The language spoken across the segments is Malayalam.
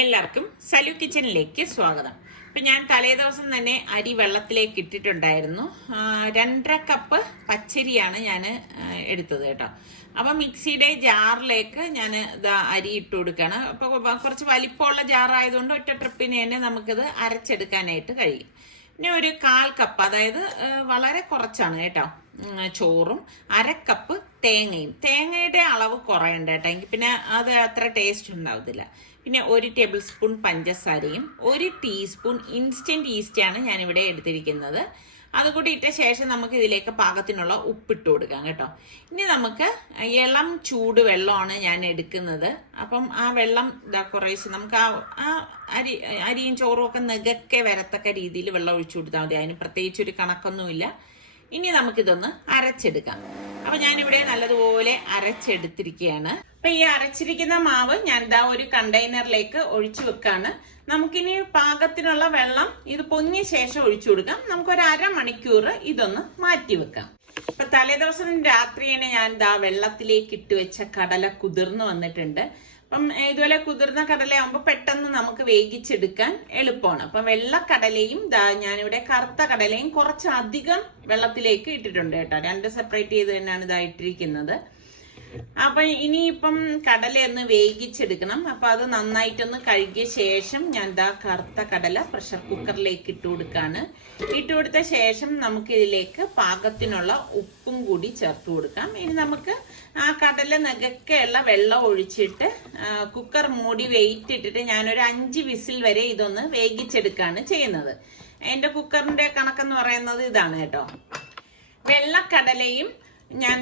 എല്ലാവർക്കും സലു കിച്ചണിലേക്ക് സ്വാഗതം. ഇപ്പം ഞാൻ തലേദിവസം തന്നെ അരി വെള്ളത്തിലേക്ക് ഇട്ടിട്ടുണ്ടായിരുന്നു. 2.5 കപ്പ് പച്ചരിയാണ് ഞാൻ എടുത്തത് കേട്ടോ. അപ്പം മിക്സിയുടെ ജാറിലേക്ക് ഞാൻ അരി ഇട്ട് കൊടുക്കുകയാണ്. അപ്പോൾ കുറച്ച് വലിപ്പമുള്ള ജാറായതുകൊണ്ട് ഒറ്റ ട്രിപ്പിന് തന്നെ നമുക്കിത് അരച്ചെടുക്കാനായിട്ട് കഴിയും. പിന്നെ ഒരു 1/4 കപ്പ്, അതായത് വളരെ കുറച്ചാണ് കേട്ടോ, ചോറും 1/2 കപ്പ് തേങ്ങയുടെ അളവ് കുറയണ്ട കേട്ടോ, എങ്കിൽ പിന്നെ അത് അത്ര ടേസ്റ്റ് ഉണ്ടാവത്തില്ല. പിന്നെ 1 ടേബിൾ സ്പൂൺ പഞ്ചസാരയും 1 ടീസ്പൂൺ ഇൻസ്റ്റന്റ് ഈസ്റ്റാണ് ഞാനിവിടെ എടുത്തിരിക്കുന്നത്. അതുകൂടി ഇട്ട ശേഷം നമുക്ക് ഇതിലേക്ക് പാകത്തിനുള്ള ഉപ്പിട്ട് കൊടുക്കാം കേട്ടോ. ഇനി നമുക്ക് ഇളം ചൂട് വെള്ളമാണ് ഞാൻ എടുക്കുന്നത്. അപ്പം ആ വെള്ളം കുറേശ്ശെ നമുക്ക് ആ അരിയും ചോറും ഒക്കെ നികക്കെ വരത്തക്ക രീതിയിൽ വെള്ളം ഒഴിച്ചു കൊടുത്താൽ മതി. അതിന് പ്രത്യേകിച്ചൊരു കണക്കൊന്നുമില്ല. ഇനി നമുക്കിതൊന്ന് അരച്ചെടുക്കാം. അപ്പൊ ഞാനിവിടെ നല്ലതുപോലെ അരച്ചെടുത്തിരിക്കുകയാണ്. അപ്പൊ ഈ അരച്ചിരിക്കുന്ന മാവ് ഞാൻ ഒരു കണ്ടെയ്നറിലേക്ക് ഒഴിച്ചു വെക്കാണ്. നമുക്കിനി പാകത്തിനുള്ള വെള്ളം ഇത് പൊങ്ങിയ ശേഷം ഒഴിച്ചു കൊടുക്കാം. നമുക്കൊരു 1/2 മണിക്കൂർ ഇതൊന്ന് മാറ്റി വെക്കാം. ഇപ്പൊ തലേദിവസം രാത്രി തന്നെ ഞാൻ വെള്ളത്തിലേക്ക് ഇട്ട് വെച്ച കടല കുതിർന്ന് വന്നിട്ടുണ്ട്. അപ്പം ഇതുപോലെ കുതിർന്ന കടലയാകുമ്പോൾ പെട്ടെന്ന് നമുക്ക് വേവിച്ചെടുക്കാൻ എളുപ്പമാണ്. അപ്പം വെള്ളക്കടലയും ഞാനിവിടെ കറുത്ത കടലയും കുറച്ചധികം വെള്ളത്തിലേക്ക് ഇട്ടിട്ടുണ്ട് കേട്ടോ. 2 സെപ്പറേറ്റ് ചെയ്ത് തന്നെയാണ് ഇട്ടിരിക്കുന്നത്. അപ്പൊ ഇനിയിപ്പം കടലയൊന്ന് വേവിച്ചെടുക്കണം. അപ്പൊ അത് നന്നായിട്ടൊന്ന് കഴുകിയ ശേഷം ഞാൻ കറുത്ത കടല പ്രഷർ കുക്കറിലേക്ക് ഇട്ട് കൊടുക്കാണ്. ഇട്ട് കൊടുത്ത ശേഷം നമുക്ക് ഇതിലേക്ക് പാകത്തിനുള്ള ഉപ്പും കൂടി ചേർത്ത് കൊടുക്കാം. ഇനി നമുക്ക് ആ കടല നികക്കെയുള്ള വെള്ളം ഒഴിച്ചിട്ട് കുക്കർ മൂടി വെയിറ്റ് ഇട്ടിട്ട് ഞാനൊരു 5 വിസിൽ വരെ ഇതൊന്ന് വേവിച്ചെടുക്കാണ് ചെയ്യുന്നത്. എന്റെ കുക്കറിന്റെ കണക്കെന്ന് പറയുന്നത് ഇതാണ് കേട്ടോ. വെള്ളക്കടലയും ഞാൻ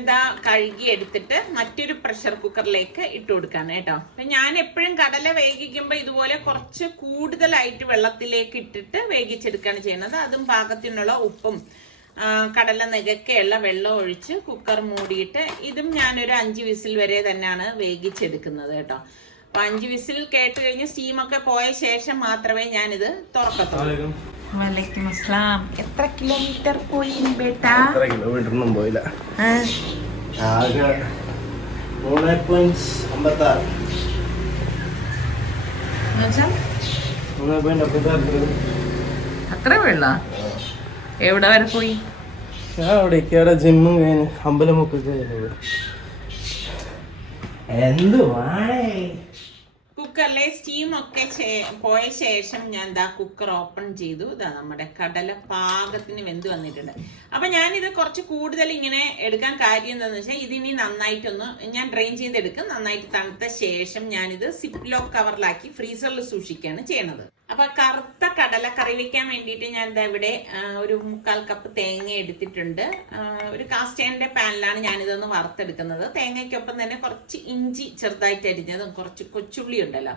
കഴുകി എടുത്തിട്ട് മറ്റൊരു പ്രഷർ കുക്കറിലേക്ക് ഇട്ട് കൊടുക്കാണ് കേട്ടോ. അപ്പൊ ഞാൻ എപ്പോഴും കടല വേവിക്കുമ്പോൾ ഇതുപോലെ കുറച്ച് കൂടുതലായിട്ട് വെള്ളത്തിലേക്ക് ഇട്ടിട്ട് വേവിച്ചെടുക്കുകയാണ് ചെയ്യുന്നത്. അതും പാകത്തിനുള്ള ഉപ്പും കടല നികക്കെയുള്ള വെള്ളം ഒഴിച്ച് കുക്കർ മൂടിയിട്ട് ഇതും ഞാനൊരു 5 വിസിൽ വരെ തന്നെയാണ് വേവിച്ചെടുക്കുന്നത് കേട്ടോ. അപ്പൊ 5 വിസിൽ കേട്ട് കഴിഞ്ഞ് സ്റ്റീമൊക്കെ പോയ ശേഷം മാത്രമേ ഞാനിത് തുറക്കത്തുള്ളൂ. വലൈക്കും അസ്സലാം. എത്ര കിലോമീറ്റർ പോയി ബേട്ടാ? കിലോമീറ്ററൊന്നും പോയില്ല, 3.56. അത്ര വെള്ള എവിടെ വരെ പോയി? അവിടെ ജിമ്മും കഴിഞ്ഞ് അമ്പലമൊക്കെ കഴിഞ്ഞത്. എന്തുവാണേ കുക്കറിലെ സ്റ്റീം ഒക്കെ പോയ ശേഷം ഞാൻ കുക്കർ ഓപ്പൺ ചെയ്തു. നമ്മുടെ കടല പാകത്തിന് വെന്ത് വന്നിട്ടുണ്ട്. അപ്പൊ ഞാനിത് കുറച്ച് കൂടുതൽ ഇങ്ങനെ എടുക്കാൻ കാര്യം എന്താണെന്ന് വെച്ചാൽ ഇതിനി നന്നായിട്ടൊന്ന് ഞാൻ ഡ്രെയിൻ ചെയ്തെടുക്കും. നന്നായിട്ട് തണുത്ത ശേഷം ഞാനിത് സിപ്പ് ലോക്ക് കവറിലാക്കി ഫ്രീസറിൽ സൂക്ഷിക്കുകയാണ് ചെയ്യണത്. അപ്പൊ കറുത്ത കടല കറി വെക്കാൻ വേണ്ടിയിട്ട് ഞാൻ ഇവിടെ ഒരു 1/4 കപ്പ് തേങ്ങ എടുത്തിട്ടുണ്ട്. ഒരു കാസ്റ്റ് അയണിന്റെ പാനിലാണ് ഞാനിതൊന്ന് വറുത്തെടുക്കുന്നത്. തേങ്ങയ്ക്കൊപ്പം തന്നെ കുറച്ച് ഇഞ്ചി ചെറുതായിട്ട് അരിഞ്ഞതും കുറച്ച് കൊച്ചുള്ളി ഉണ്ടല്ലോ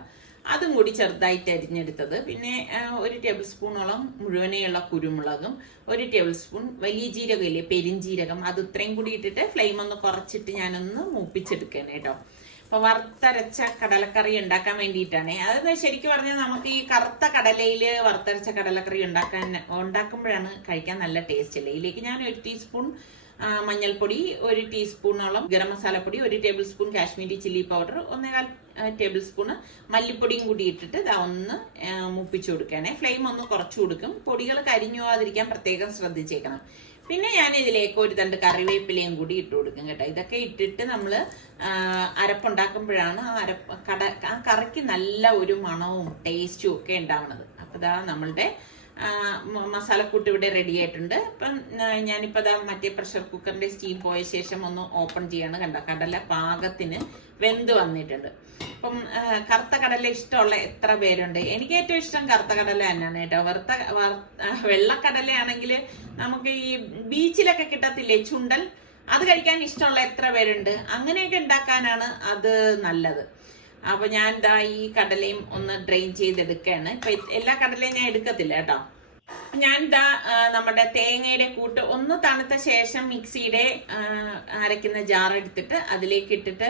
അതും കൂടി ചെറുതായിട്ട് അരിഞ്ഞെടുത്തത്. പിന്നെ 1 ടേബിൾ സ്പൂണോളം മുഴുവനെയുള്ള കുരുമുളകും 1 ടേബിൾ സ്പൂൺ വലിയ ജീരകം ഇല്ലേ, പെരിഞ്ജീരകം, അത് ഇത്രയും കൂടി ഇട്ടിട്ട് ഫ്ലെയിം ഒന്ന് കുറച്ചിട്ട് ഞാനൊന്ന് മൂപ്പിച്ചെടുക്കുകയാണ് കേട്ടോ. അപ്പൊ വറുത്തരച്ച കടലക്കറി ഉണ്ടാക്കാൻ വേണ്ടിയിട്ടാണ്. അത് ശരിക്കും പറഞ്ഞാൽ നമുക്ക് ഈ കറുത്ത കടലയിൽ വറുത്തരച്ച കടലക്കറി ഉണ്ടാക്കുമ്പോഴാണ് കഴിക്കാൻ നല്ല ടേസ്റ്റ് അല്ലേ. ഇതിലേക്ക് ഞാൻ 1 ടീസ്പൂൺ മഞ്ഞൾപ്പൊടി, 1 ടീസ്പൂണോളം ഗരം മസാലപ്പൊടി, 1 table spoon Kashmiri chilli powder, 1.25 table spoon മല്ലിപ്പൊടിയും കൂടി ഇട്ടിട്ട് ഒന്ന് മുപ്പിച്ചു കൊടുക്കുകയാണെ. ഫ്ലെയിം ഒന്ന് കുറച്ചു കൊടുക്കും. പൊടികൾ കരിഞ്ഞു പോകാതിരിക്കാൻ പ്രത്യേകം ശ്രദ്ധിച്ചേക്കണം. പിന്നെ ഞാൻ ഇതിലേക്ക് 1 തണ്ട് കറിവേപ്പിലയും കൂടി ഇട്ട് കൊടുക്കും കേട്ടോ. ഇതൊക്കെ ഇട്ടിട്ട് നമ്മൾ അരപ്പുണ്ടാക്കുമ്പോഴാണ് ആ കറിക്ക് നല്ല ഒരു മണവും ടേസ്റ്റും ഒക്കെ ഉണ്ടാവുന്നത്. അപ്പൊ നമ്മളുടെ മസാലക്കൂട്ട് ഇവിടെ റെഡി ആയിട്ടുണ്ട്. അപ്പം ഞാനിപ്പോ മറ്റേ പ്രഷർ കുക്കറിന്റെ സ്റ്റീം പോയ ശേഷം ഒന്ന് ഓപ്പൺ ചെയ്യാണ്. കണ്ടോ, കടല പാകത്തിന് വെന്ത് വന്നിട്ടുണ്ട്. അപ്പം കറുത്ത കടല ഇഷ്ടമുള്ള എത്ര പേരുണ്ട്? എനിക്ക് ഏറ്റവും ഇഷ്ടം കറുത്ത കടല തന്നെയാണ് കേട്ടോ. വെള്ളക്കടലയാണെങ്കിൽ നമുക്ക് ഈ ബീച്ചിലൊക്കെ കിട്ടത്തില്ലേ ചുണ്ടൽ, അത് കഴിക്കാൻ ഇഷ്ടമുള്ള എത്ര പേരുണ്ട്? അങ്ങനെയൊക്കെ ഉണ്ടാക്കാനാണ് അത് നല്ലത്. അപ്പൊ ഞാൻ ഈ കടലയും ഒന്ന് ഡ്രെയിൻ ചെയ്തെടുക്കുകയാണ്. ഇപ്പൊ എല്ലാ കടലയും ഞാൻ എടുക്കത്തില്ല കേട്ടോ. ഞാൻ ഇതാ നമ്മുടെ തേങ്ങയുടെ കൂട്ട് ഒന്ന് തണുത്ത ശേഷം മിക്സിയുടെ അരയ്ക്കുന്ന ജാർ എടുത്തിട്ട് അതിലേക്ക് ഇട്ടിട്ട്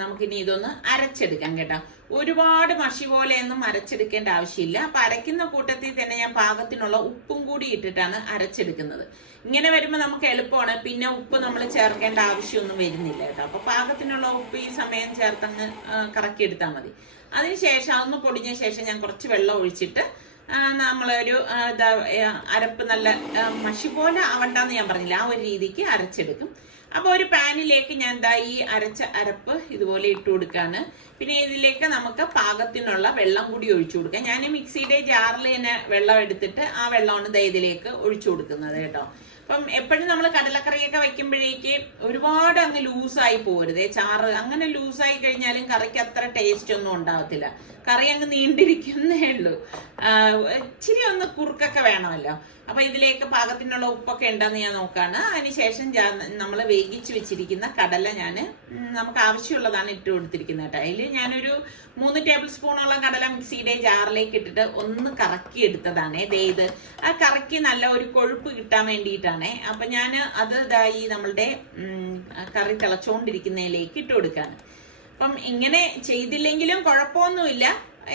നമുക്കിനി ഇതൊന്ന് അരച്ചെടുക്കാം കേട്ടോ. ഒരുപാട് മഷി പോലെയൊന്നും അരച്ചെടുക്കേണ്ട ആവശ്യമില്ല. അപ്പൊ അരയ്ക്കുന്ന കൂട്ടത്തിൽ തന്നെ ഞാൻ പാകത്തിനുള്ള ഉപ്പും കൂടി ഇട്ടിട്ടാണ് അരച്ചെടുക്കുന്നത്. ഇങ്ങനെ വരുമ്പോൾ നമുക്ക് എളുപ്പമാണ്, പിന്നെ ഉപ്പ് നമ്മൾ ചേർക്കേണ്ട ആവശ്യമൊന്നും വരുന്നില്ല കേട്ടോ. അപ്പൊ പാകത്തിനുള്ള ഉപ്പ് ഈ സമയം ചേർത്തങ്ങ് കറക്കി എടുത്താൽ മതി. അതിനുശേഷം അതൊന്ന് പൊടിഞ്ഞ ശേഷം ഞാൻ കുറച്ച് വെള്ളം ഒഴിച്ചിട്ട് നമ്മളൊരു അരപ്പ് നല്ല മഷി പോലെ ആവണ്ടെന്ന് ഞാൻ പറഞ്ഞില്ല, ആ ഒരു രീതിക്ക് അരച്ചെടുക്കും. അപ്പൊ ഒരു പാനിലേക്ക് ഞാൻ ഈ അരച്ച അരപ്പ് ഇതുപോലെ ഇട്ട് കൊടുക്കാണ്. പിന്നെ ഇതിലേക്ക് നമുക്ക് പാകത്തിനുള്ള വെള്ളം കൂടി ഒഴിച്ചു കൊടുക്കാം. ഞാൻ മിക്സിയുടെ ജാറിൽ തന്നെ വെള്ളം എടുത്തിട്ട് ആ വെള്ളമാണ് ഇതിലേക്ക് ഒഴിച്ചു കൊടുക്കുന്നത് കേട്ടോ. അപ്പം എപ്പോഴും നമ്മൾ കടലക്കറിയൊക്കെ വയ്ക്കുമ്പോഴേക്ക് ഒരുപാട് അങ്ങ് ലൂസായി പോരുതേ ചാറ്. അങ്ങനെ ലൂസായി കഴിഞ്ഞാലും കറിക്ക് അത്ര ടേസ്റ്റ് ഒന്നും ഉണ്ടാവത്തില്ല. കറി അങ്ങ് നീണ്ടിരിക്കുന്നേ ഉള്ളൂ. ഇച്ചിരി ഒന്ന് കുറുക്കൊക്കെ വേണമല്ലോ. അപ്പൊ ഇതിലേക്ക് പാകത്തിനുള്ള ഉപ്പൊക്കെ ഉണ്ടെന്ന് ഞാൻ നോക്കാണ്. അതിനുശേഷം നമ്മൾ വേവിച്ച് വെച്ചിരിക്കുന്ന കടല നമുക്ക് ആവശ്യമുള്ളതാണ് ഇട്ട് കൊടുത്തിരിക്കുന്നത് കേട്ടോ. അതിൽ ഞാനൊരു 3 ടേബിൾ സ്പൂണോളം കടല മിക്സിയുടെ ജാറിലേക്ക് ഇട്ടിട്ട് ഒന്ന് കറക്കി എടുത്തതാണ്. ഇത് ആ കറക്കി നല്ല ഒരു കൊഴുപ്പ് കിട്ടാൻ വേണ്ടിയിട്ടാണ്. അപ്പൊ ഞാൻ അത് ഈ നമ്മളുടെ കറി തിളച്ചോണ്ടിരിക്കുന്നതിലേക്ക് ഇട്ട് കൊടുക്കാണ്. അപ്പം ഇങ്ങനെ ചെയ്തില്ലെങ്കിലും കുഴപ്പമൊന്നുമില്ല,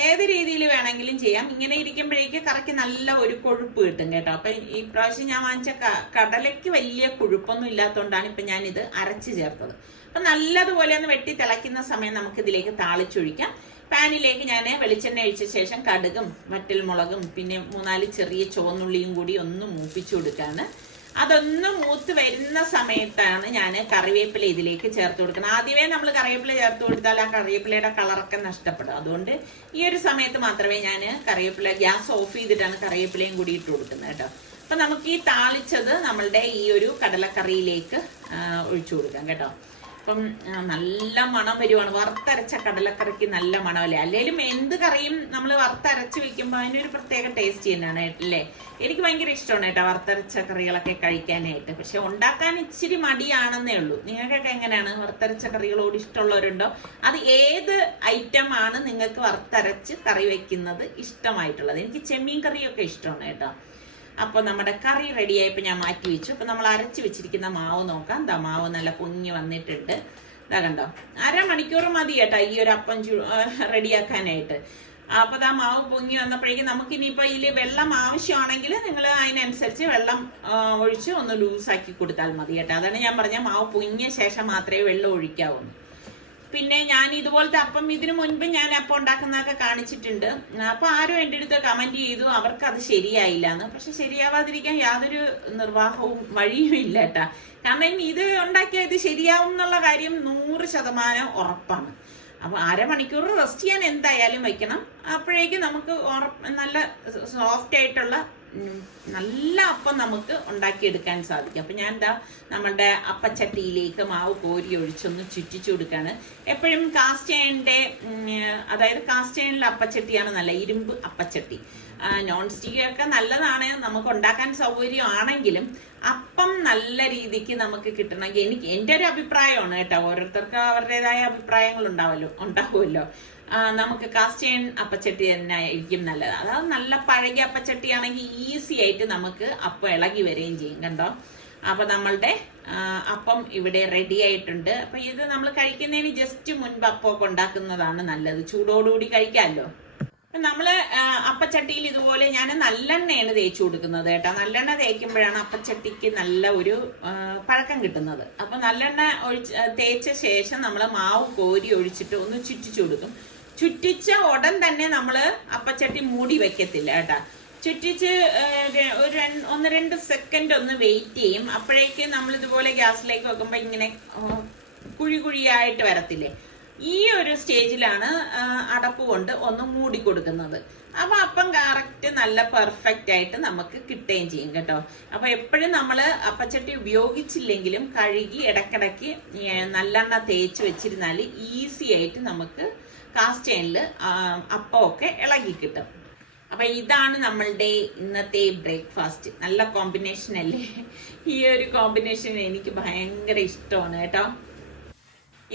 ഏത് രീതിയിൽ വേണമെങ്കിലും ചെയ്യാം. ഇങ്ങനെ ഇരിക്കുമ്പോഴേക്ക് കറിക്ക് നല്ല ഒരു കൊഴുപ്പ് കിട്ടും കേട്ടോ. അപ്പൊ ഈ പ്രാവശ്യം ഞാൻ വാങ്ങിച്ച കടലയ്ക്ക് വലിയ കൊഴുപ്പൊന്നും ഇല്ലാത്തതുകൊണ്ടാണ് ഇപ്പൊ ഞാൻ ഇത് അരച്ച് ചേർത്തത്. അപ്പൊ നല്ലതുപോലെ ഒന്ന് വെട്ടി തിളയ്ക്കുന്ന സമയം നമുക്ക് ഇതിലേക്ക് താളിച്ചൊഴിക്കാം. പാനിലേക്ക് ഞാൻ വെളിച്ചെണ്ണ ഒഴിച്ച ശേഷം കടുകും വറ്റൽമുളകും പിന്നെ 3-4 ചെറിയ ചുവന്നുള്ളിയും കൂടി ഒന്ന് മൂപ്പിച്ചു കൊടുക്കാണ്. അതൊന്ന് മൂത്ത് വരുന്ന സമയത്താണ് ഞാൻ കറിവേപ്പില ഇതിലേക്ക് ചേർത്ത് കൊടുക്കുന്നത്. ആദ്യമേ നമ്മൾ കറിവേപ്പില ചേർത്ത് കൊടുത്താൽ ആ കറിവേപ്പിലയുടെ കളറൊക്കെ നഷ്ടപ്പെടും. അതുകൊണ്ട് ഈ ഒരു സമയത്ത് മാത്രമേ ഞാൻ കറിവേപ്പില ഗ്യാസ് ഓഫ് ചെയ്തിട്ടാണ് കറിവേപ്പിലയും കൂടി ഇട്ട് കൊടുക്കുന്നത് കേട്ടോ. അപ്പൊ നമുക്ക് ഈ താളിച്ചത് നമ്മളുടെ ഈ ഒരു കടലക്കറിയിലേക്ക് ഒഴിച്ചു കൊടുക്കാം കേട്ടോ. അപ്പം നല്ല മണം വരുവാണ്. വറുത്തരച്ച കടലക്കറിക്ക് നല്ല മണമല്ലേ. അല്ലെങ്കിലും എന്ത് കറിയും നമ്മൾ വറുത്തരച്ച് വെക്കുമ്പോൾ അതിനൊരു പ്രത്യേക ടേസ്റ്റ് തന്നെയാണ് അല്ലേ. എനിക്ക് ഭയങ്കര ഇഷ്ടമാണ് കേട്ടോ വറുത്തരച്ച കറികളൊക്കെ കഴിക്കാനായിട്ട്. പക്ഷെ ഉണ്ടാക്കാൻ ഇച്ചിരി മടിയാണെന്നേ ഉള്ളൂ. നിങ്ങൾക്കൊക്കെ എങ്ങനെയാണ്? വറുത്തരച്ച കറികളോട് ഇഷ്ടമുള്ളവരുണ്ടോ? അത് ഏത് ഐറ്റം ആണ് നിങ്ങൾക്ക് വറുത്തരച്ച് കറി വെക്കുന്നത് ഇഷ്ടമായിട്ടുള്ളത്? എനിക്ക് ചെമ്മീൻ കറിയൊക്കെ ഇഷ്ടമാണ് കേട്ടോ. അപ്പൊ നമ്മുടെ കറി റെഡിയായപ്പോൾ ഞാൻ മാറ്റി വെച്ചു. അപ്പൊ നമ്മൾ അരച്ചു വെച്ചിരിക്കുന്ന മാവ് നോക്കാം. മാവ് നല്ല പൊങ്ങി വന്നിട്ടുണ്ട്. ഇതാ കണ്ടോ, 1/2 മണിക്കൂർ മതി കേട്ടോ ഈ ഒരു അപ്പം റെഡിയാക്കാനായിട്ട്. അപ്പൊ മാവ് പൊങ്ങി വന്നപ്പോഴേക്കും നമുക്ക് ഇനിയിപ്പോ ഇതിൽ വെള്ളം ആവശ്യമാണെങ്കിൽ നിങ്ങൾ അതിനനുസരിച്ച് വെള്ളം ഒഴിച്ച് ഒന്ന് ലൂസാക്കി കൊടുത്താൽ മതി കേട്ടോ. അതാണ് ഞാൻ പറഞ്ഞ മാവ് പൊങ്ങിയ ശേഷം മാത്രമേ വെള്ളം ഒഴിക്കാവൂ. പിന്നെ ഞാൻ ഇതുപോലത്തെ അപ്പം ഇതിനു മുൻപ് ഞാൻ അപ്പം ഉണ്ടാക്കുന്നതൊക്കെ കാണിച്ചിട്ടുണ്ട്. അപ്പൊ ആരും എൻ്റെ അടുത്ത് കമന്റ് ചെയ്തു അവർക്ക് അത് ശരിയായില്ല എന്ന്. പക്ഷെ ശരിയാവാതിരിക്കാൻ യാതൊരു നിർവാഹവും വഴിയും ഇല്ല കേട്ടാ. കാരണം ഇത് ഉണ്ടാക്കിയാൽ ഇത് ശരിയാവും എന്നുള്ള കാര്യം 100% ഉറപ്പാണ്. അപ്പൊ 1/2 മണിക്കൂർ റെസ്റ്റ് ചെയ്യാൻ എന്തായാലും വെക്കണം. അപ്പോഴേക്കും നമുക്ക് നല്ല സോഫ്റ്റ് ആയിട്ടുള്ള നല്ല അപ്പം നമുക്ക് ഉണ്ടാക്കിയെടുക്കാൻ സാധിക്കും. അപ്പൊ ഞാൻ നമ്മളുടെ അപ്പച്ചട്ടിയിലേക്ക് മാവ് കോരി ഒഴിച്ചൊന്ന് ചുറ്റിച്ചു കൊടുക്കാണ്. എപ്പോഴും കാസ്റ്റ് അയണിന്റെ അതായത് കാസ്റ്റ് അയണിലെ അപ്പച്ചട്ടിയാണ് നല്ല, ഇരുമ്പ് അപ്പച്ചട്ടി. നോൺ സ്റ്റിക്ക് ഒക്കെ നല്ലതാണ്, നമുക്ക് ഉണ്ടാക്കാൻ സൗകര്യമാണെങ്കിലും അപ്പം നല്ല രീതിക്ക് നമുക്ക് കിട്ടണമെങ്കിൽ എൻ്റെ ഒരു അഭിപ്രായമാണ് കേട്ടോ. ഓരോരുത്തർക്ക് അവരുടേതായ അഭിപ്രായങ്ങൾ ഉണ്ടാവുമല്ലോ. നമുക്ക് കാസ്റ്റ് അയൺ അപ്പച്ചട്ടി തന്നെ ആയിരിക്കും നല്ലത്. അതായത് നല്ല പഴകിയ അപ്പച്ചട്ടിയാണെങ്കിൽ ഈസി ആയിട്ട് നമുക്ക് അപ്പം ഇളകി വരികയും ചെയ്യും കണ്ടോ. അപ്പൊ നമ്മളുടെ അപ്പം ഇവിടെ റെഡി ആയിട്ടുണ്ട്. അപ്പൊ ഇത് നമ്മൾ കഴിക്കുന്നതിന് ജസ്റ്റ് മുൻപ് അപ്പമൊക്കെ ഉണ്ടാക്കുന്നതാണ് നല്ലത്, ചൂടോടുകൂടി കഴിക്കാമല്ലോ. നമ്മള് അപ്പച്ചട്ടിയിൽ ഇതുപോലെ ഞാൻ നല്ലെണ്ണയാണ് തേച്ചു കൊടുക്കുന്നത് കേട്ടോ. നല്ലെണ്ണ തേക്കുമ്പോഴാണ് അപ്പച്ചട്ടിക്ക് നല്ല ഒരു പഴക്കം കിട്ടുന്നത്. അപ്പൊ നല്ലെണ്ണ തേച്ച ശേഷം നമ്മൾ മാവ് കോരി ഒഴിച്ചിട്ട് ഒന്ന് ചുറ്റിച്ചു കൊടുക്കും. ചുറ്റിച്ച ഉടൻ തന്നെ നമ്മള് അപ്പച്ചട്ടി മൂടി വെക്കത്തില്ല കേട്ടാ. ചുറ്റിച്ച് ഒരു 1-2 സെക്കൻഡ് ഒന്ന് വെയിറ്റ് ചെയ്യും. അപ്പോഴേക്ക് നമ്മൾ ഇതുപോലെ ഗ്യാസിലേക്ക് വെക്കുമ്പോ ഇങ്ങനെ കുഴിയായിട്ട് വരത്തില്ലേ, ഈ ഒരു സ്റ്റേജിലാണ് അടപ്പ് കൊണ്ട് ഒന്ന് മൂടി കൊടുക്കുന്നത്. അപ്പൊ അപ്പം കറക്റ്റ് നല്ല പെർഫെക്റ്റ് ആയിട്ട് നമുക്ക് കിട്ടുകയും ചെയ്യും കേട്ടോ. അപ്പൊ എപ്പോഴും നമ്മൾ അപ്പച്ചട്ടി ഉപയോഗിച്ചില്ലെങ്കിലും കഴുകി ഇടക്കിടക്ക് നല്ലെണ്ണ തേച്ച് വെച്ചിരുന്നാൽ ഈസി ആയിട്ട് നമുക്ക് കാസ്റ്റ് അയണില് അപ്പമൊക്കെ ഇളകി കിട്ടും. അപ്പൊ ഇതാണ് നമ്മളുടെ ഇന്നത്തെ ബ്രേക്ക്ഫാസ്റ്റ്. നല്ല കോമ്പിനേഷൻ അല്ലേ? ഈ ഒരു കോമ്പിനേഷൻ എനിക്ക് ഭയങ്കര ഇഷ്ടമാണ് കേട്ടോ.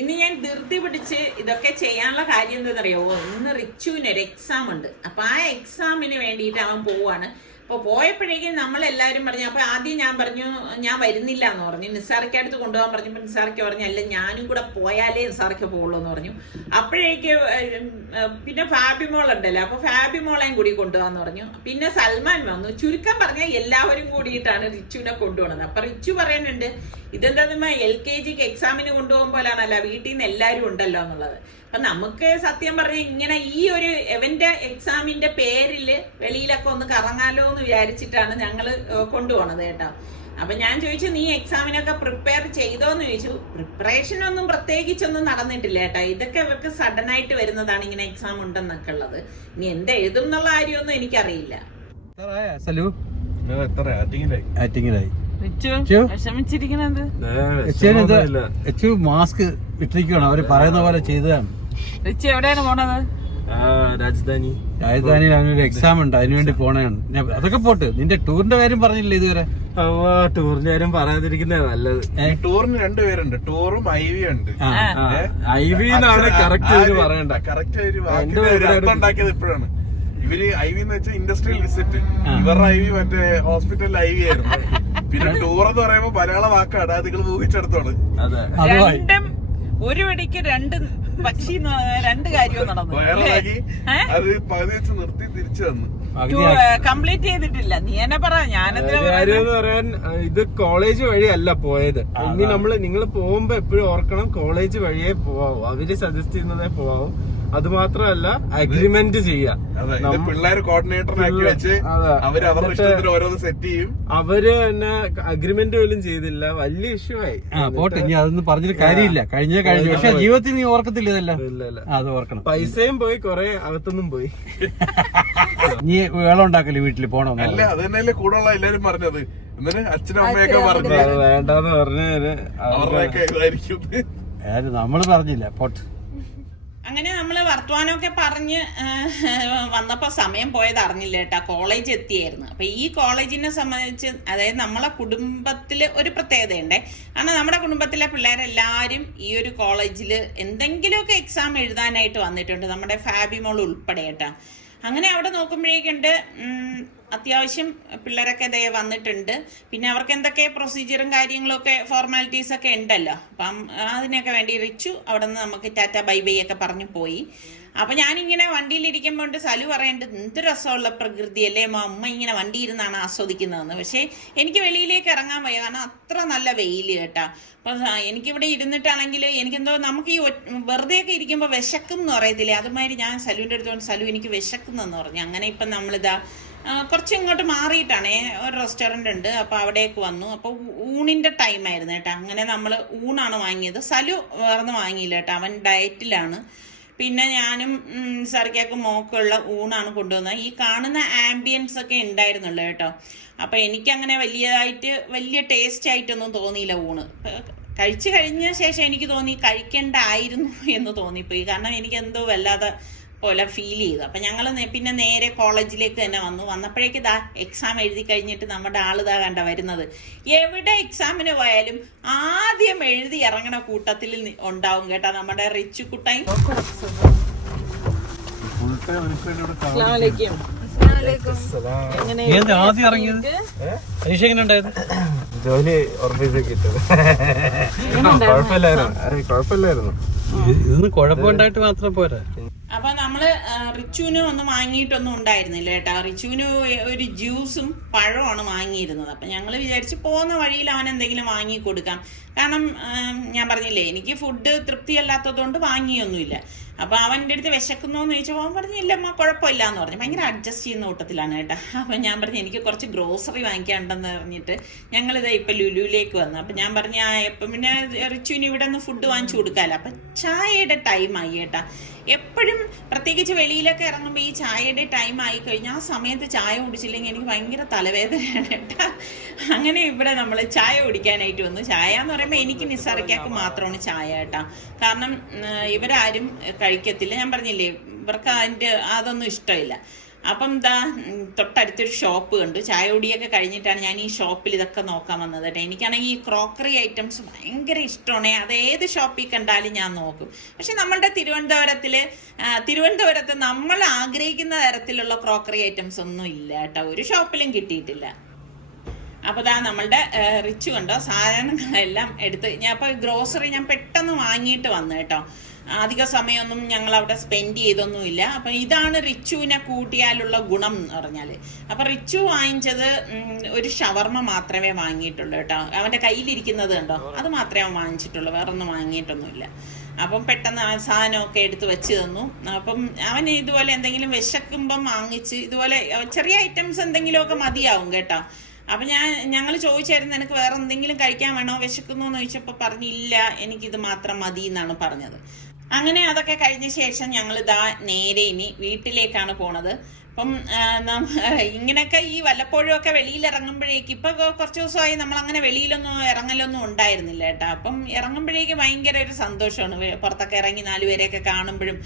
ഇന്ന് ഞാൻ ധൃതി പിടിച്ച് ഇതൊക്കെ ചെയ്യാനുള്ള കാര്യം എന്താണെന്നറിയാവോ? ഇന്ന് റിച്ചുവിന് ഒരു എക്സാം ഉണ്ട്. അപ്പൊ ആ എക്സാമിന് വേണ്ടിയിട്ട് അവൻ പോവാണ്. അപ്പൊ പോയപ്പോഴേക്കും നമ്മളെല്ലാരും പറഞ്ഞു. അപ്പൊ ആദ്യം ഞാൻ പറഞ്ഞു ഞാൻ വരുന്നില്ല എന്ന് പറഞ്ഞു. നിസാറിക്ക് അടുത്ത് കൊണ്ടുപോകാൻ പറഞ്ഞപ്പോ നിസാറിക്ക് പറഞ്ഞു അല്ല ഞാനും കൂടെ പോയാലേ നിസാറിക്ക് പോകുള്ളൂ എന്ന് പറഞ്ഞു. അപ്പോഴേക്ക് പിന്നെ ഫാബിമോൾ ഉണ്ടല്ലോ, അപ്പൊ ഫാബിമോളെയും കൂടി കൊണ്ടുപോകാന്ന് പറഞ്ഞു. പിന്നെ സൽമാൻ വന്നു. ചുരുക്കം പറഞ്ഞാൽ എല്ലാവരും കൂടിയിട്ടാണ് റിച്ചുവിനെ കൊണ്ടുപോകുന്നത്. അപ്പൊ റിച്ചു പറയുന്നുണ്ട് ഇതെന്താ LKGക്ക് എക്സാമിന് കൊണ്ടുപോകുമ്പോഴാണല്ലോ വീട്ടിൽ നിന്ന് എല്ലാവരും ഉണ്ടല്ലോ എന്നുള്ളത്. അപ്പൊ നമുക്ക് സത്യം പറഞ്ഞ ഇങ്ങനെ ഈ ഒരു എവന്റെ എക്സാമിന്റെ പേരില് വെളിയിലൊക്കെ ഒന്ന് കറങ്ങാലോ എന്ന് വിചാരിച്ചിട്ടാണ് ഞങ്ങള് കൊണ്ടുപോണത് കേട്ടോ. അപ്പൊ ഞാൻ ചോദിച്ചു നീ എക്സാമിനൊക്കെ പ്രിപ്പയർ ചെയ്തോന്ന് ചോദിച്ചു. പ്രിപ്പറേഷൻ ഒന്നും പ്രത്യേകിച്ചൊന്നും നടന്നിട്ടില്ല കേട്ടോ. ഇതൊക്കെ ഇവർക്ക് സഡൻ ആയിട്ട് വരുന്നതാണ് ഇങ്ങനെ എക്സാം ഉണ്ടെന്നൊക്കെ ഉള്ളത്. ഇനി എന്ത് എഴുതും എന്നുള്ള കാര്യമൊന്നും എനിക്കറിയില്ല. മാസ്ക് ഇട്ടിരിക്കുകയാണ്, അവര് പറയുന്ന പോലെ ചെയ്തതാണ്. എവിടെയാണ് പോണത്? രാജധാനിയിൽ അവനൊരു എക്സാം ഉണ്ട്, അതിനുവേണ്ടി പോണതാണ്. അതൊക്കെ പോട്ട്, നിന്റെ ടൂറിന്റെ കാര്യം പറഞ്ഞില്ലേ ഇതുവരെ? ടൂറിന്റെ കാര്യം പറയാതിരിക്കുന്നത് നല്ലത്. ടൂറിന് 2 പേരുണ്ട്, ടൂറും IV ഉണ്ട്. IV എന്നാണ് കറക്റ്റ് പറയണ്ട. കറക്റ്റ് ഉണ്ടാക്കിയത് ഇപ്പോഴാണ്. ഇവര് IV എന്ന് വെച്ചാൽ ഇൻഡസ്ട്രിയൽ വിസിറ്റ്, ഇവരുടെ IV മറ്റേ ഹോസ്പിറ്റലിൽ IV ആയിരുന്നു. പിന്നെ ടൂർ എന്ന് പറയുമ്പോ മലയാള വാക്കാണ്, അത് നിങ്ങൾ ഊഹിച്ചെടുത്തോളൂ. ഒരു വെടിക്ക് 2 പക്ഷി 2 കാര്യവും നടന്നു. അത് പകുതി വെച്ച് നിർത്തി തിരിച്ചു വന്നു. കംപ്ലീറ്റ് ചെയ്തിട്ടില്ല. നീ എന്നെ പറ. കാര്യമെന്ന് പറയാൻ ഇത് കോളേജ് വഴിയല്ല പോയത്. ഇനി നിങ്ങൾ പോകുമ്പോ എപ്പോഴും ഓർക്കണം കോളേജ് വഴിയേ പോവാവൂ. അവര് സജസ്റ്റ് ചെയ്യുന്നതേ പോവാവൂ. അത് മാത്രമല്ല അഗ്രിമെന്റ് ചെയ്യാം. പിള്ളേർ കോർഡിനേറ്ററിനാക്കി വെച്ച് അവര് അവരുടെ ഇഷ്ടത്തിന് ഓരോന്ന് സെറ്റ് ചെയ്യും. അവര് തന്നെ അഗ്രിമെന്റ് പോലും ചെയ്തില്ല. വലിയ ഇഷ്യൂ ആയി. പോട്ടെ, ഇനി അതൊന്നും പറഞ്ഞിട്ട് കാര്യമില്ല. കഴിഞ്ഞ പക്ഷെ ജീവിതത്തിൽ നീ ഓർക്കത്തില്ല ഇതല്ല. അത് ഓർക്കണം. പൈസയും പോയി, കൊറേ അകത്തൊന്നും പോയി. നീ വെള്ളം ഉണ്ടാക്കല് വീട്ടിൽ പോണോ? അല്ല, അത് തന്നെയല്ലേ കൂടെ ഉള്ള എല്ലാരും പറഞ്ഞത്. എന്നിട്ട് അച്ഛനും അമ്മയൊക്കെ പറഞ്ഞു വേണ്ടെന്ന് പറഞ്ഞ് അവരുടെയൊക്കെ ഇതായിരിക്കും. നമ്മള് പറഞ്ഞില്ല. പോട്ട്. അങ്ങനെ നമ്മള് വർത്തമാനമൊക്കെ പറഞ്ഞ് വന്നപ്പോ സമയം പോയത് അറിഞ്ഞില്ല കേട്ടാ. കോളേജ് എത്തിയായിരുന്നു. അപ്പൊ ഈ കോളേജിനെ സംബന്ധിച്ച്, അതായത് നമ്മളെ കുടുംബത്തില് ഒരു പ്രത്യേകതയുണ്ടേ. കാരണം നമ്മുടെ കുടുംബത്തിലെ പിള്ളേരെല്ലാരും ഈ ഒരു കോളേജില് എന്തെങ്കിലുമൊക്കെ എക്സാം എഴുതാനായിട്ട് വന്നിട്ടുണ്ട്, നമ്മുടെ ഫാബിമോൾ ഉൾപ്പെടെ കേട്ടാ. അങ്ങനെ അവിടെ നോക്കുമ്പോഴേക്കുണ്ട് അത്യാവശ്യം പിള്ളേരൊക്കെ ഇതേ വന്നിട്ടുണ്ട്. പിന്നെ അവർക്ക് എന്തൊക്കെ പ്രൊസീജിയറും കാര്യങ്ങളൊക്കെ ഫോർമാലിറ്റീസ് ഒക്കെ ഉണ്ടല്ലോ. അപ്പം അതിനൊക്കെ വേണ്ടി റിച്ചു അവിടെ നിന്ന് നമുക്ക് ടാറ്റ ബൈ ബൈ ഒക്കെ പറഞ്ഞു പോയി. അപ്പൊ ഞാനിങ്ങനെ വണ്ടിയിലിരിക്കുമ്പോൾ സലു പറയേണ്ടത് എന്ത് രസമുള്ള പ്രകൃതിയല്ലേ അമ്മ ഇങ്ങനെ വണ്ടി ഇരുന്നാണ് ആസ്വദിക്കുന്നതെന്ന്. പക്ഷെ എനിക്ക് വെളിയിലേക്ക് ഇറങ്ങാൻ വയ്യ, കാരണം അത്ര നല്ല വെയില് കേട്ടാ. അപ്പൊ എനിക്കിവിടെ ഇരുന്നിട്ടാണെങ്കിൽ എനിക്കെന്തോ നമുക്ക് ഈ വെറുതെയൊക്കെ ഇരിക്കുമ്പോൾ വിശക്കും എന്ന് പറയത്തില്ലേ, അതുമാതിരി ഞാൻ സലുവിൻ്റെ അടുത്തോണ്ട് സലു എനിക്ക് വിശക്കുന്നെന്ന് പറഞ്ഞു. അങ്ങനെ ഇപ്പം നമ്മളിതാ കുറച്ച് ഇങ്ങോട്ട് മാറിയിട്ടാണേ ഒരു റെസ്റ്റോറൻ്റ് ഉണ്ട്. അപ്പോൾ അവിടേക്ക് വന്നു. അപ്പോൾ ഊണിൻ്റെ ടൈം ആയിരുന്നു കേട്ടോ. അങ്ങനെ നമ്മൾ ഊണാണ് വാങ്ങിയത്. സലു വേറൊന്നും വാങ്ങിയില്ല കേട്ടോ, അവൻ ഡയറ്റിലാണ്. പിന്നെ ഞാനും സർക്കാക്കും മോക്കുള്ള ഊണാണ് കൊണ്ടുവന്നത്. ഈ കാണുന്ന ആംബിയൻസ് ഒക്കെ ഉണ്ടായിരുന്നുള്ളൂ കേട്ടോ. അപ്പം എനിക്കങ്ങനെ വലിയ ടേസ്റ്റ് ആയിട്ടൊന്നും തോന്നിയില്ല ഊണ്. കഴിച്ചു കഴിഞ്ഞ ശേഷം എനിക്ക് തോന്നി കഴിക്കേണ്ടായിരുന്നു എന്ന് തോന്നിപ്പോയി. കാരണം എനിക്ക് എന്തോ വല്ലാതെ പോലെ ഫീൽ ചെയ്തു. അപ്പം ഞങ്ങൾ പിന്നെ നേരെ കോളേജിലേക്ക് തന്നെ വന്നപ്പോഴേക്ക് ഇതാ എക്സാം എഴുതി കഴിഞ്ഞിട്ട് നമ്മുടെ ആളിതാ കണ്ട വരുന്നത്. എവിടെ എക്സാമിന് പോയാലും ആദ്യം എഴുതി ഇറങ്ങണ കൂട്ടത്തിൽ ഉണ്ടാവും കേട്ടാ നമ്മുടെ റിച്ചു കുട്ടായി. ജോലി ഉറപ്പിച്ച് കിട്ടും. കുഴപ്പമില്ലായിരുന്നു. ഇതൊന്നും കുഴപ്പമുണ്ടായിട്ട് മാത്രം പോരാ. അപ്പൊ നമ്മള് റിച്ചുവിന് ഒന്നും വാങ്ങിയിട്ടൊന്നും ഉണ്ടായിരുന്നില്ല കേട്ടോ. റിച്ചുവിന് ഒരു ജ്യൂസും പഴമാണ് വാങ്ങിയിരുന്നത്. അപ്പൊ ഞങ്ങൾ വിചാരിച്ച് പോകുന്ന വഴിയിൽ അവൻ എന്തെങ്കിലും വാങ്ങി കൊടുക്കാം. കാരണം ഞാൻ പറഞ്ഞില്ലേ എനിക്ക് ഫുഡ് തൃപ്തിയല്ലാത്തതുകൊണ്ട് വാങ്ങിയൊന്നുമില്ല. അപ്പൊ അവൻ്റെ അടുത്ത് വിശക്കുന്നോന്ന് ചോദിച്ചപ്പോൾ അവൻ പറഞ്ഞു ഇല്ലമ്മ കുഴപ്പമില്ല എന്ന് പറഞ്ഞു. ഭയങ്കര അഡ്ജസ്റ്റ് ചെയ്യുന്ന കൂട്ടത്തിലാണ് കേട്ടോ. അപ്പൊ ഞാൻ പറഞ്ഞു എനിക്ക് കുറച്ച് ഗ്രോസറി വാങ്ങിക്കാണ്ടെന്ന് പറഞ്ഞിട്ട് ഞങ്ങളിതാ ഇപ്പൊ ലുലുവിലേക്ക് വന്നു. അപ്പൊ ഞാൻ പറഞ്ഞു എപ്പം പിന്നെ റിച്ചുവിന് ഇവിടെ നിന്ന് ഫുഡ് വാങ്ങിച്ചു കൊടുക്കാമല്ലോ. അപ്പൊ ചായയുടെ ടൈമായി കേട്ടാ. എപ്പോഴും പ്രത്യേകിച്ച് വെളിയിലൊക്കെ ഇറങ്ങുമ്പോൾ ഈ ചായയുടെ ടൈം ആയി കഴിഞ്ഞാൽ ആ സമയത്ത് ചായ കുടിച്ചില്ലെങ്കിൽ എനിക്ക് ഭയങ്കര തലവേദനയാണ് കേട്ടാ. അങ്ങനെ ഇവിടെ നമ്മൾ ചായ കുടിക്കാനായിട്ട് വന്നു. ചായ എന്ന് പറയുമ്പോൾ എനിക്ക് നിസ്സാരക്കാക്ക് മാത്രമാണ് ചായ കേട്ടാ. കാരണം ഇവരാരും കഴിക്കത്തില്ല. ഞാൻ പറഞ്ഞില്ലേ ഇവർക്ക് അതൊന്നും ഇഷ്ടമില്ല. അപ്പം എന്താ തൊട്ടടുത്തൊരു ഷോപ്പ് കണ്ടു. ചായ കുടിയൊക്കെ കഴിഞ്ഞിട്ടാണ് ഞാൻ ഈ ഷോപ്പിൽ ഇതൊക്കെ നോക്കാൻ വന്നത് കേട്ടോ. എനിക്കാണെങ്കിൽ ഈ ക്രോക്കറി ഐറ്റംസ് ഭയങ്കര ഇഷ്ടമാണ്. അത് ഏത് ഷോപ്പിൽ കണ്ടാലും ഞാൻ നോക്കും. പക്ഷെ നമ്മളുടെ തിരുവനന്തപുരത്ത് നമ്മൾ ആഗ്രഹിക്കുന്ന തരത്തിലുള്ള ക്രോക്കറി ഐറ്റംസ് ഒന്നും ഇല്ല കേട്ടോ, ഒരു ഷോപ്പിലും കിട്ടിയിട്ടില്ല. അപ്പോൾ ദാ നമ്മളുടെ റിച്ചു കണ്ടോ സാധനങ്ങളെല്ലാം എടുത്ത് അപ്പോൾ ഗ്രോസറി ഞാൻ പെട്ടെന്ന് വാങ്ങിയിട്ട് വന്നു കേട്ടോ. അധിക സമയമൊന്നും ഞങ്ങൾ അവിടെ സ്പെൻഡ് ചെയ്തൊന്നുമില്ല. അപ്പം ഇതാണ് റിച്ചുവിനെ കൂട്ടിയാലുള്ള ഗുണം എന്ന് പറഞ്ഞാൽ. അപ്പം റിച്ചു വാങ്ങിച്ചത് ഒരു ഷവർമ മാത്രമേ വാങ്ങിയിട്ടുള്ളൂ കേട്ടോ. അവൻ്റെ കയ്യിലിരിക്കുന്നത് കണ്ടോ, അത് മാത്രമേ അവൻ വാങ്ങിച്ചിട്ടുള്ളൂ, വേറൊന്നും വാങ്ങിയിട്ടൊന്നുമില്ല. അപ്പം പെട്ടെന്ന് ആ സാധനമൊക്കെ എടുത്ത് വെച്ച് തന്നു. അപ്പം അവൻ ഇതുപോലെ എന്തെങ്കിലും വിശക്കുമ്പം വാങ്ങിച്ച് ഇതുപോലെ ചെറിയ ഐറ്റംസ് എന്തെങ്കിലുമൊക്കെ മതിയാവും കേട്ടോ. അപ്പം ഞങ്ങൾ ചോദിച്ചായിരുന്നു നിനക്ക് വേറെ എന്തെങ്കിലും കഴിക്കാൻ വേണോ, വിശക്കുന്നു എന്ന് ചോദിച്ചപ്പോൾ പറഞ്ഞില്ല, എനിക്കിത് മാത്രം മതി എന്നാണ് പറഞ്ഞത്. അങ്ങനെ അതൊക്കെ കഴിഞ്ഞ ശേഷം ഞങ്ങൾ ഇതാ നേരെ ഇനി വീട്ടിലേക്കാണ് പോണത്. അപ്പം ഇങ്ങനെയൊക്കെ ഈ വല്ലപ്പോഴും ഒക്കെ വെളിയിൽ ഇറങ്ങുമ്പോഴേക്ക് ഇപ്പൊ കുറച്ച് ദിവസമായി നമ്മൾ അങ്ങനെ വെളിയിലൊന്നും ഇറങ്ങലൊന്നും ഉണ്ടായിരുന്നില്ല കേട്ടോ. അപ്പം ഇറങ്ങുമ്പോഴേക്ക് ഭയങ്കര ഒരു സന്തോഷമാണ്. പുറത്തൊക്കെ ഇറങ്ങി 4 പേരെയൊക്കെ കാണുമ്പോഴും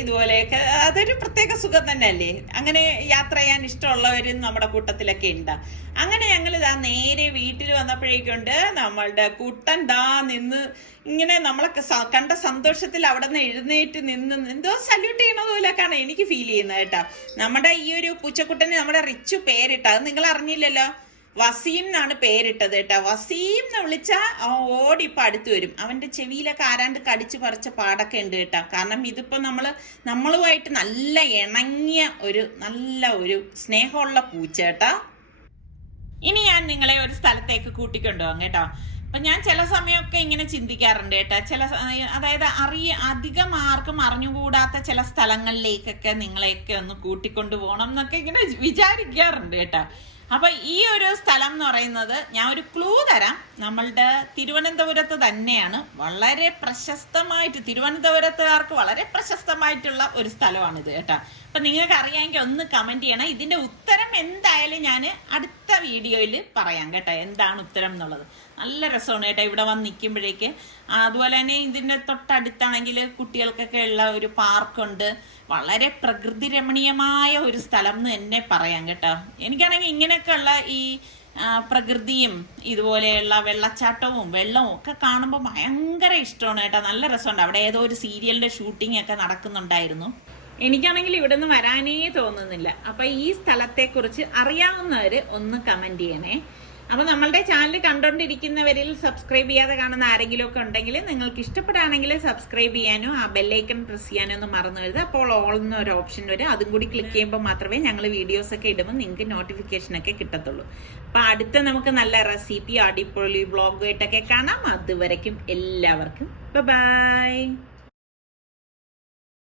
ഇതുപോലെയൊക്കെ അതൊരു പ്രത്യേക സുഖം തന്നെ അല്ലേ. അങ്ങനെ യാത്ര ചെയ്യാൻ ഇഷ്ടമുള്ളവരും നമ്മുടെ കൂട്ടത്തിലൊക്കെ ഉണ്ട്. അങ്ങനെ ഞങ്ങൾ ഇതാ നേരെ വീട്ടിൽ വന്നപ്പോഴേക്കുണ്ട് നമ്മളുടെ കുട്ടൻ ദാ നിന്ന് ഇങ്ങനെ നമ്മളൊക്കെ കണ്ട സന്തോഷത്തിൽ അവിടെ നിന്ന് എഴുന്നേറ്റ് നിന്ന് എന്തോ സല്യൂട്ട് ചെയ്യണത് പോലെയൊക്കെയാണ് എനിക്ക് ഫീൽ ചെയ്യുന്നത് കേട്ടോ. നമ്മുടെ ഈ ഒരു പൂച്ചക്കുട്ടന് നമ്മുടെ റിച്ചു പേരിട്ട, അത് നിങ്ങൾ അറിഞ്ഞില്ലല്ലോ, വസീം എന്നാണ് പേരിട്ടത് കേട്ടോ. വസീം എന്ന് വിളിച്ചാൽ ഓടി ഇപ്പം അടുത്ത് വരും. അവൻ്റെ ചെവിയിലൊക്കെ ആരാണ്ട് കടിച്ചു പറിച്ച പാടൊക്കെ ഉണ്ട് കേട്ടോ. കാരണം ഇതിപ്പോൾ നമ്മളുമായിട്ട് നല്ല ഇണങ്ങിയ നല്ല ഒരു സ്നേഹമുള്ള പൂച്ച കേട്ടോ. ഇനി ഞാൻ നിങ്ങളെ ഒരു സ്ഥലത്തേക്ക് കൂട്ടിക്കൊണ്ടുപോകാം കേട്ടോ. അപ്പൊ ഞാൻ ചില സമയമൊക്കെ ഇങ്ങനെ ചിന്തിക്കാറുണ്ട് കേട്ടോ. അതായത് അധികം ആർക്കും അറിഞ്ഞുകൂടാത്ത ചില സ്ഥലങ്ങളിലേക്കൊക്കെ നിങ്ങളെയൊക്കെ ഒന്ന് കൂട്ടിക്കൊണ്ടു പോകണം എന്നൊക്കെ ഇങ്ങനെ വിചാരിക്കാറുണ്ട് കേട്ടോ. അപ്പൊ ഈ ഒരു സ്ഥലം എന്ന് പറയുന്നത് ഞാൻ ഒരു ക്ലൂ തരാം. നമ്മളുടെ തിരുവനന്തപുരത്ത് തന്നെയാണ്. വളരെ പ്രശസ്തമായിട്ട് തിരുവനന്തപുരത്തുകാർക്ക് വളരെ പ്രശസ്തമായിട്ടുള്ള ഒരു സ്ഥലമാണിത് കേട്ടോ. അപ്പൊ നിങ്ങൾക്ക് അറിയാമെങ്കിൽ ഒന്ന് കമന്റ് ചെയ്യണം. ഇതിന്റെ ഉത്തരം എന്തായാലും ഞാൻ അടുത്ത വീഡിയോയിൽ പറയാം കേട്ടോ, എന്താണ് ഉത്തരം എന്നുള്ളത്. നല്ല രസമാണ് കേട്ടോ ഇവിടെ വന്ന് നിൽക്കുമ്പോഴേക്ക്. അതുപോലെ തന്നെ ഇതിന്റെ തൊട്ടടുത്താണെങ്കിൽ കുട്ടികൾക്കൊക്കെ ഉള്ള ഒരു പാർക്കുണ്ട്. വളരെ പ്രകൃതി രമണീയമായ ഒരു സ്ഥലം എന്ന് തന്നെ പറയാം കേട്ടോ. എനിക്കാണെങ്കിൽ ഇങ്ങനെയൊക്കെ ഉള്ള ഈ പ്രകൃതിയും ഇതുപോലെയുള്ള വെള്ളച്ചാട്ടവും വെള്ളവും ഒക്കെ കാണുമ്പോൾ ഭയങ്കര ഇഷ്ടമാണ് കേട്ടോ. നല്ല രസമുണ്ട്. അവിടെ ഏതോ ഒരു സീരിയലിന്റെ ഷൂട്ടിംഗ് ഒക്കെ നടക്കുന്നുണ്ടായിരുന്നു. എനിക്കാണെങ്കിൽ ഇവിടെ നിന്ന് വരാനേ തോന്നുന്നില്ല. അപ്പൊ ഈ സ്ഥലത്തെക്കുറിച്ച് അറിയാവുന്നവര് ഒന്ന് കമന്റ് ചെയ്യണേ. അപ്പൊ നമ്മളുടെ ചാനൽ കണ്ടോണ്ടിരിക്കുന്നവരിൽ സബ്സ്ക്രൈബ് ചെയ്യാതെ കാണുന്ന ആരെങ്കിലും ഒക്കെ ഉണ്ടെങ്കിൽ നിങ്ങൾക്ക് ഇഷ്ടപ്പെടുകയാണെങ്കിൽ സബ്സ്ക്രൈബ് ചെയ്യാനോ ആ ബെല്ലൈക്കൺ പ്രസ് ചെയ്യാനോ ഒന്നും മറന്നു വരുത്. അപ്പോൾ ഓൾ എന്നൊരു ഓപ്ഷൻ വരും, അതും കൂടി ക്ലിക്ക് ചെയ്യുമ്പോൾ മാത്രമേ ഞങ്ങൾ വീഡിയോസ് ഒക്കെ ഇടുമ്പോൾ നിങ്ങൾക്ക് നോട്ടിഫിക്കേഷൻ ഒക്കെ കിട്ടത്തുള്ളൂ. അപ്പൊ അടുത്ത നമുക്ക് നല്ല റെസിപ്പി അടിപൊളി വ്ളോഗായിട്ടൊക്കെ കാണാം. അതുവരയ്ക്കും എല്ലാവർക്കും ബൈ.